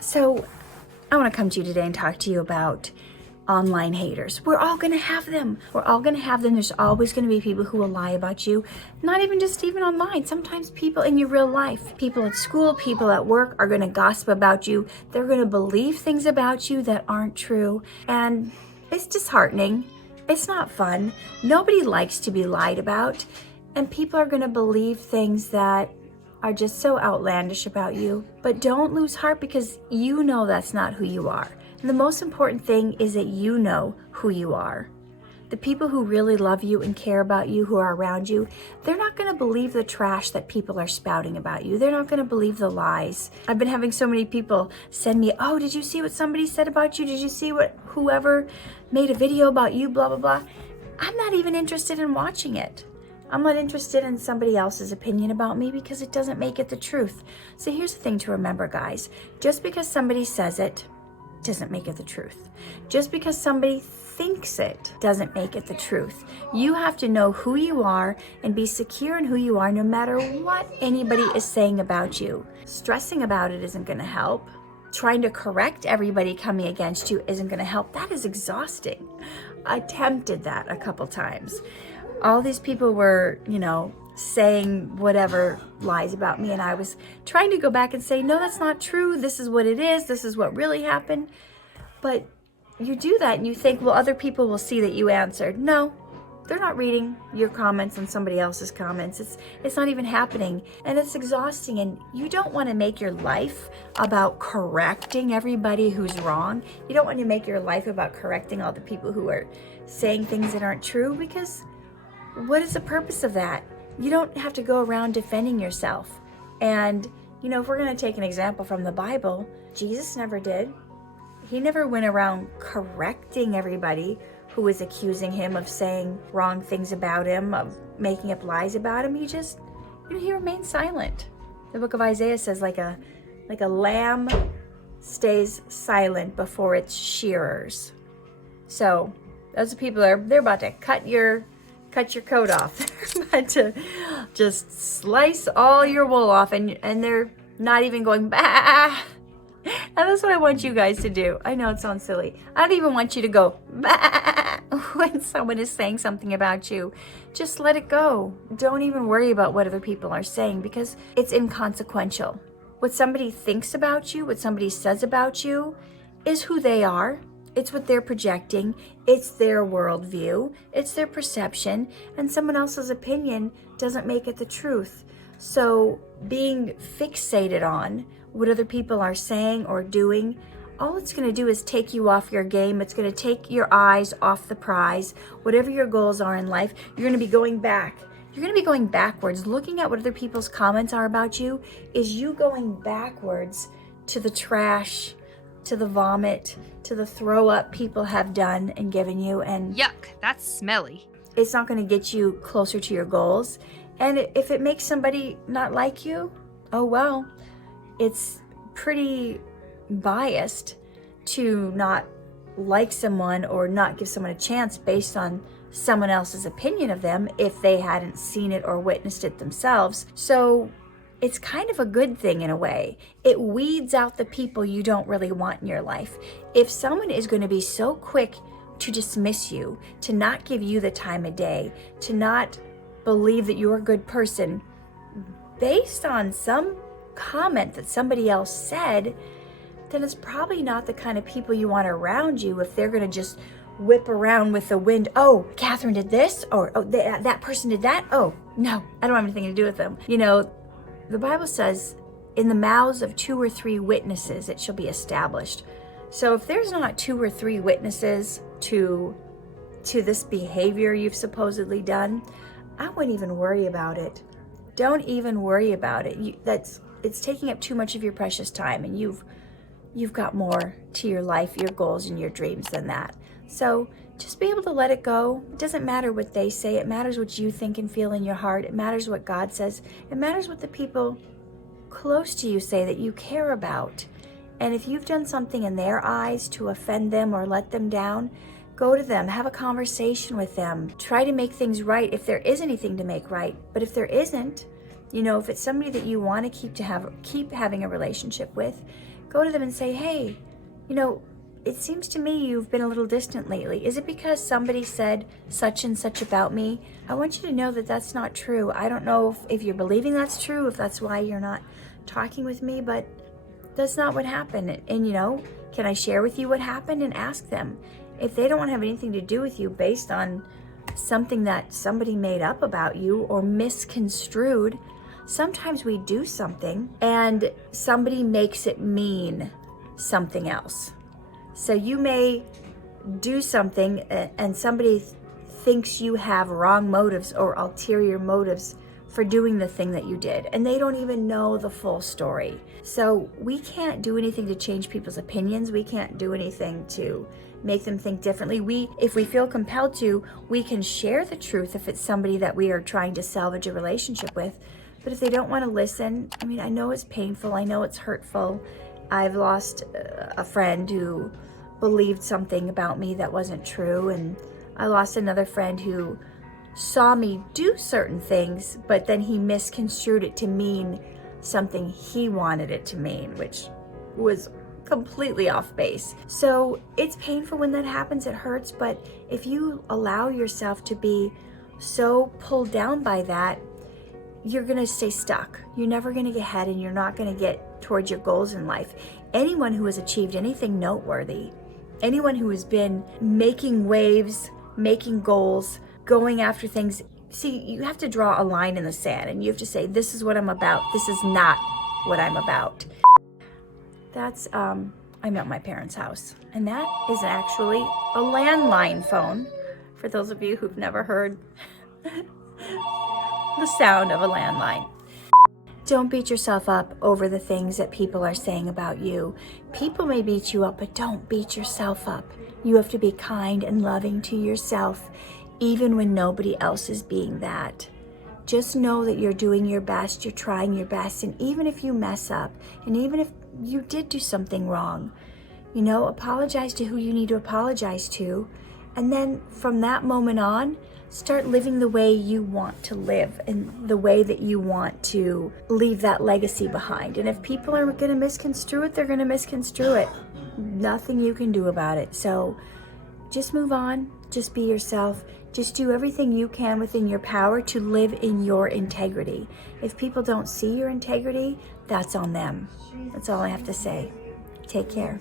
So I want to come to you today and talk to you about online haters. We're all going to have them. We're all going to have them. There's always going to be people who will lie about you. Not even online. Sometimes people in your real life, people at school, people at work are going to gossip about you. They're going to believe things about you that aren't true. And it's disheartening. It's not fun. Nobody likes to be lied about. And people are going to believe things that are just so outlandish about you. But don't lose heart, because you know that's not who you are. And the most important thing is that you know who you are. The people who really love you and care about you, who are around you, they're not going to believe the trash that people are spouting about you. They're not going to believe the lies. I've been having so many people send me, oh, did you see what somebody said about you? Did you see what whoever made a video about you, blah, blah, blah. I'm not even interested in watching it. I'm not interested in somebody else's opinion about me, because it doesn't make it the truth. So here's the thing to remember, guys. Just because somebody says it doesn't make it the truth. Just because somebody thinks it doesn't make it the truth. You have to know who you are and be secure in who you are, no matter what anybody is saying about you. Stressing about it isn't going to help. Trying to correct everybody coming against you isn't going to help. That is exhausting. I attempted that a couple times. All these people were, saying whatever lies about me, and I was trying to go back and say, no, that's not true. This is what it is. This is what really happened. But you do that and you think, well, other people will see that you answered. No, they're not reading your comments and somebody else's comments. It's not even happening, and it's exhausting. And you don't want to make your life about correcting everybody who's wrong. You don't want to make your life about correcting all the people who are saying things that aren't true, because what is the purpose of that? You don't have to go around defending yourself. And, if we're going to take an example from the Bible, Jesus never did. He never went around correcting everybody who was accusing him of saying wrong things about him, of making up lies about him. He remained silent. The book of Isaiah says, like a lamb stays silent before its shearers. So those people they're about to cut your coat off. They're about to just slice all your wool off, and they're not even going, bah. And that's what I want you guys to do. I know it sounds silly. I don't even want you to go, bah, when someone is saying something about you. Just let it go. Don't even worry about what other people are saying, because it's inconsequential. What somebody thinks about you, what somebody says about you, is who they are. It's what they're projecting. It's their worldview. It's their perception. And someone else's opinion doesn't make it the truth. So being fixated on what other people are saying or doing, all it's going to do is take you off your game. It's going to take your eyes off the prize. Whatever your goals are in life, you're going to be going back. You're going to be going backwards. Looking at what other people's comments are about you is you going backwards to the trash, to the vomit, to the throw up people have done and given you. And yuck, that's smelly. It's not going to get you closer to your goals. And if it makes somebody not like you, oh well, it's pretty biased to not like someone or not give someone a chance based on someone else's opinion of them if they hadn't seen it or witnessed it themselves. So it's kind of a good thing in a way. It weeds out the people you don't really want in your life. If someone is going to be so quick to dismiss you, to not give you the time of day, to not believe that you're a good person, based on some comment that somebody else said, then it's probably not the kind of people you want around you if they're going to just whip around with the wind. Oh, Katherine did this, or oh, that person did that. Oh, no, I don't have anything to do with them. The Bible says, in the mouths of 2 or 3 witnesses, it shall be established. So if there's not 2 or 3 witnesses to this behavior you've supposedly done, I wouldn't even worry about it. Don't even worry about it. It's taking up too much of your precious time, and you've got more to your life, your goals, and your dreams than that. So just be able to let it go. It doesn't matter what they say. It matters what you think and feel in your heart. It matters what God says. It matters what the people close to you say that you care about. And if you've done something in their eyes to offend them or let them down, go to them, have a conversation with them. Try to make things right if there is anything to make right. But if there isn't, if it's somebody that you want to keep having a relationship with, go to them and say, hey, you know, it seems to me you've been a little distant lately. Is it because somebody said such and such about me? I want you to know that that's not true. I don't know if you're believing that's true, if that's why you're not talking with me, but that's not what happened. And you know, can I share with you what happened? And ask them. If they don't want to have anything to do with you based on something that somebody made up about you or misconstrued, sometimes we do something and somebody makes it mean something else. So you may do something and somebody thinks you have wrong motives or ulterior motives for doing the thing that you did, and they don't even know the full story. So we can't do anything to change people's opinions. We can't do anything to make them think differently. If we feel compelled to, we can share the truth if it's somebody that we are trying to salvage a relationship with. But if they don't want to listen, I mean, I know it's painful. I know it's hurtful. I've lost a friend who believed something about me that wasn't true, and I lost another friend who saw me do certain things, but then he misconstrued it to mean something he wanted it to mean, which was completely off base. So it's painful when that happens, it hurts, but if you allow yourself to be so pulled down by that, you're gonna stay stuck. You're never gonna get ahead, and you're not gonna get towards your goals in life. Anyone who has achieved anything noteworthy, anyone who has been making waves, making goals, going after things, see, you have to draw a line in the sand and you have to say, this is what I'm about. This is not what I'm about. That's, I'm at my parents' house, and that is actually a landline phone, for those of you who've never heard the sound of a landline. Don't beat yourself up over the things that people are saying about you. People may beat you up, but don't beat yourself up. You have to be kind and loving to yourself, even when nobody else is being that. Just know that you're doing your best, you're trying your best, and even if you mess up, and even if you did do something wrong, you know, apologize to who you need to apologize to, and then from that moment on, start living the way you want to live and the way that you want to leave that legacy behind. And if people are going to misconstrue it, they're going to misconstrue it. Nothing you can do about it. So just move on. Just be yourself. Just do everything you can within your power to live in your integrity. If people don't see your integrity, that's on them. That's all I have to say. Take care.